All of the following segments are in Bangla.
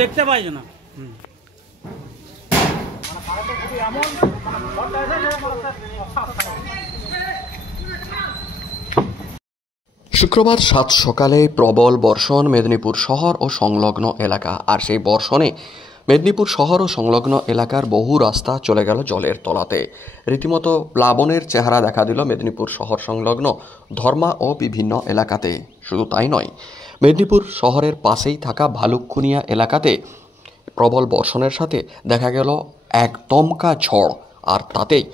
দেখতে পাই না। শুক্রবার সাত সকালে প্রবল বর্ষণ মেদিনীপুর শহর ও সংলগ্ন এলাকা। আর সেই বর্ষণে মেদিনীপুর শহর ও সংলগ্ন এলাকার বহু রাস্তা চলে গেল জলের তলাতে। রীতিমতো প্লাবনের চেহারা দেখা দিল মেদিনীপুর শহর সংলগ্ন ধর্মা ও বিভিন্ন এলাকাতে। শুধু তাই নয়, মেদিনীপুর শহরের পাশেই থাকা ভালুকখুনিয়া এলাকাতে প্রবল বর্ষণের সাথে দেখা গেল এক দমকা ঝড়, আর তাতেই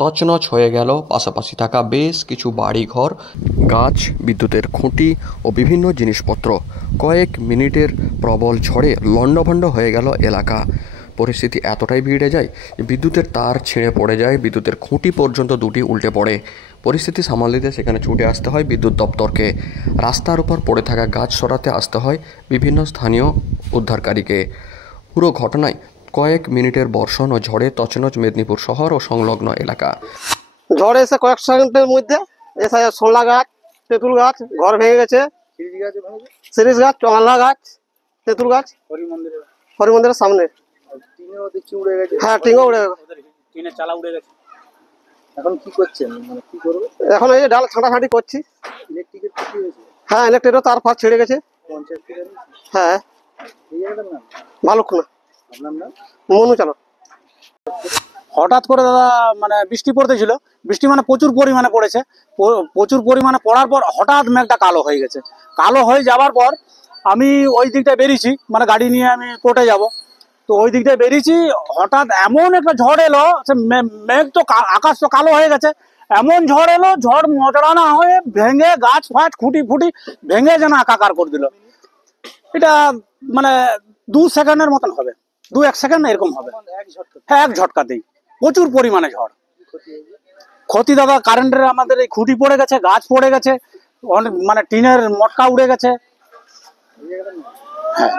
তছনছ হয়ে গেল পাশাপাশি থাকা বেশ কিছু বাড়িঘর, গাছ, বিদ্যুতের খুঁটি ও বিভিন্ন জিনিসপত্র। কয়েক মিনিটের প্রবল ঝড়ে লণ্ডভণ্ড হয়ে গেল এলাকা। পরিস্থিতি এতটাই বিগড়ে যায় যে বিদ্যুতের তার ছিঁড়ে পড়ে যায়, বিদ্যুতের খুঁটি পর্যন্ত দুটি উল্টে পড়ে। পরিস্থিতি সামাল দিতে সেখানে ছুটে আসতে হয় বিদ্যুৎ দপ্তরকে। রাস্তার উপর পড়ে থাকা গাছ সরাতে আসতে হয় বিভিন্ন স্থানীয় উদ্ধারকারীকে। পুরো ঘটনায় কয়েক মিনিটের বর্ষণ ও ঝড়ে তছনছ মেদিনীপুর শহর ও সংলগ্ন এলাকা। ঝড় এসে কয়েক সেকেন্ডের মধ্যে এসে শোলা গাছ, তেঁতুল গাছ, ঘর ভেঙে গেছে, শিরিষ গাছ, চমালা গাছ, তেঁতুল গাছ, হরি মন্দিরের সামনে। হ্যাঁ, টিনও উড়ে গেছে। টিনের চালা উড়ে গেছে। এখন কি করছেন, মানে কি করবে? এখন এই যে ডাল ছাঁটাছাঁটি করছি। ইলেকট্রিকের কি হয়েছে? হ্যাঁ, ইলেকট্রিকের তার ফার ছিঁড়ে গেছে। হ্যাঁ, ভালুকখুনা। আপনার নাম? মনু চালক। হঠাৎ করে দাদা মানে বৃষ্টি পড়তেছিল, বৃষ্টি মানে প্রচুর পরিমাণে পড়েছে। প্রচুর পরিমাণে পড়ার পর হঠাৎ মেঘটা কালো হয়ে গেছে। কালো হয়ে যাওয়ার পর আমি ওই দিকটায় বেরিয়েছি, মানে গাড়ি নিয়ে আমি কোর্টে যাব। তো ওই দিকটায় বেরিয়েছি, হঠাৎ এমন একটা ঝড় এলো, সে মেঘ তো আকাশ তো কালো হয়ে গেছে। এমন ঝড় এলো, ঝড় মজড়ানা হয়ে ভেঙে গাছ ফাছ খুঁটি ফুটি ভেঙে যেন আকাকার করে দিল। এটা মানে 2 সেকেন্ডের মতন হবে, 2-1 সেকেন্ড এরকম হবে। হ্যাঁ, এক ঝটকাতেই প্রচুর পরিমাণে ঝড়। ক্ষতি দাদা কারেন্টের আমাদের এই খুঁটি পড়ে গেছে, গাছ পড়ে গেছে, অনেক মানে টিনের মটকা উড়ে গেছে। হ্যাঁ,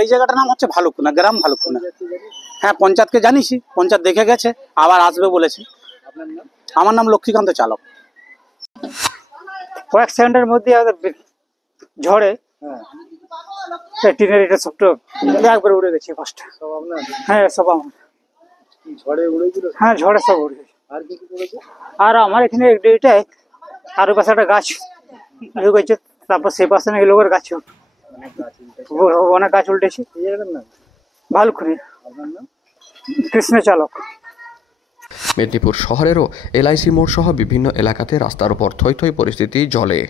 এই জায়গাটার নাম হচ্ছে ভালুকখুনা, গ্রাম ভালুকখুনা। হ্যাঁ, পঞ্চায়েতকে জানিয়েছি, পঞ্চায়েত দেখে গেছে, আবার আসবে বলেছে। আমার নাম লক্ষ্মীকান্ত চালক। কয়েক সেকেন্ডের মধ্যে ঝড়ে টিনের এটা সবটা একবার উড়ে গেছে ফার্স্ট। হ্যাঁ, সব আমার। ঝড়ে উড়ে গেল? হ্যাঁ, ঝড়ে সব উড়ে গেছে। আর কি কি করেছে? আর আমার এখানে এটাই, আর ওই পাশে একটা গাছ ঢুকেছে, তারপর সে পাশে এই লোকের গাছ, অনেক গাছ উল্টেছে। এই জায়গাটার নাম ভালুকখুনি। আপনার নাম? কৃষ্ণ চালক। মেদিনীপুর শহরেরও LIC মোড় সহ বিভিন্ন এলাকাতে রাস্তার উপর থই থই পরিস্থিতি জলে।